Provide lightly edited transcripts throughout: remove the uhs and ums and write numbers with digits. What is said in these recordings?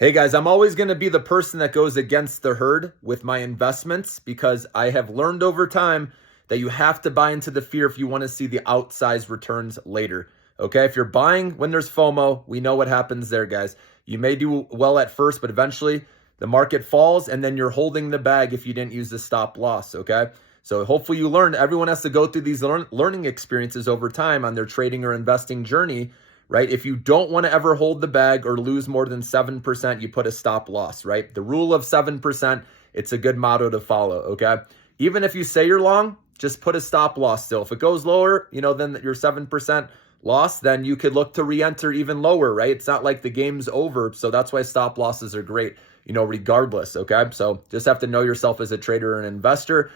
Hey guys, I'm always going to be the person that goes against the herd with my investments because I have learned over time that you have to buy into the fear if you want to see the outsized returns later. Okay, if you're buying when there's FOMO, we know what happens there, guys. You may do well at first, but eventually the market falls and then you're holding the bag if you didn't use the stop loss. Okay, so hopefully you learned. Everyone has to go through these learning experiences over time on their trading or investing journey, right? If you don't want to ever hold the bag or lose more than 7%, you put a stop loss, right? The rule of 7%, it's a good motto to follow, okay? Even if you say you're long, just put a stop loss still. If it goes lower, then your 7% loss, then you could look to re-enter even lower, right? It's not like the game's over. So that's why stop losses are great, regardless, okay? So just have to know yourself as a trader or an investor.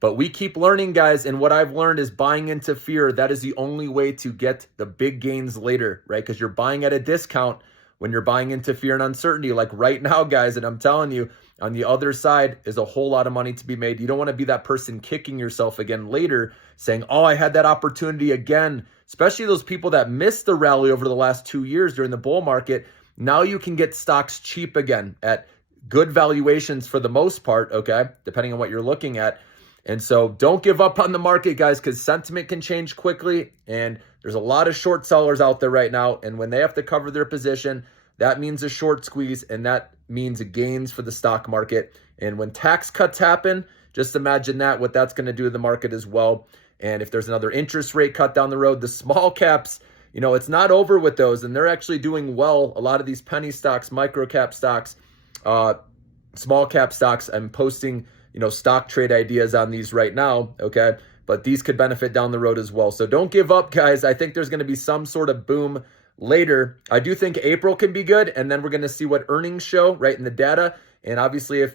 But we keep learning, guys, and what I've learned is buying into fear. That is the only way to get the big gains later, right? Because you're buying at a discount when you're buying into fear and uncertainty. Like right now, guys, and I'm telling you, on the other side is a whole lot of money to be made. You don't want to be that person kicking yourself again later saying, oh, I had that opportunity again, especially those people that missed the rally over the last 2 years during the bull market. Now you can get stocks cheap again at good valuations for the most part, okay, depending on what you're looking at. And so don't give up on the market, guys, because sentiment can change quickly. And there's a lot of short sellers out there right now. And when they have to cover their position, that means a short squeeze. And that means gains for the stock market. And when tax cuts happen, just imagine what that's going to do to the market as well. And if there's another interest rate cut down the road, the small caps, it's not over with those. And they're actually doing well. A lot of these penny stocks, micro cap stocks, small cap stocks, I'm posting stock trade ideas on these right now, okay? But these could benefit down the road as well. So don't give up, guys. I think there's going to be some sort of boom later. I do think April can be good, and then we're going to see what earnings show, right, in the data. And obviously, if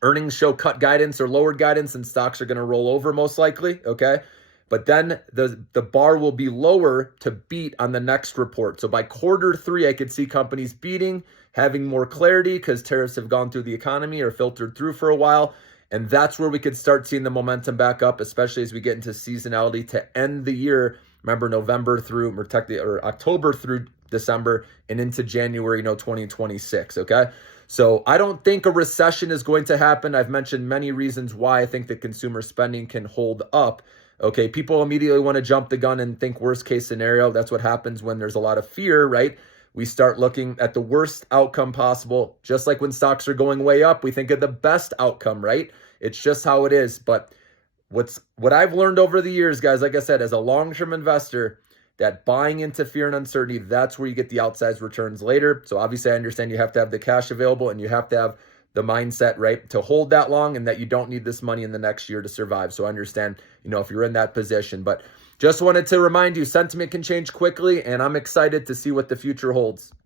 earnings show cut guidance or lowered guidance, then stocks are going to roll over most likely, okay? But then the bar will be lower to beat on the next report. So by Q3, I could see companies beating, having more clarity because tariffs have gone through the economy or filtered through for a while. And that's where we could start seeing the momentum back up, especially as we get into seasonality to end the year. Remember, November through or October through December and into January, 2026, okay? So I don't think a recession is going to happen. I've mentioned many reasons why I think that consumer spending can hold up. Okay, people immediately want to jump the gun and think worst case scenario. That's what happens when there's a lot of fear, right? We start looking at the worst outcome possible. Just like when stocks are going way up, we think of the best outcome, right? It's just how it is. But what I've learned over the years, guys, like I said, as a long-term investor, that buying into fear and uncertainty, that's where you get the outsized returns later. So obviously I understand you have to have the cash available and you have to have the mindset, right, to hold that long and that you don't need this money in the next year to survive. So I understand, if you're in that position. But just wanted to remind you, sentiment can change quickly, and I'm excited to see what the future holds.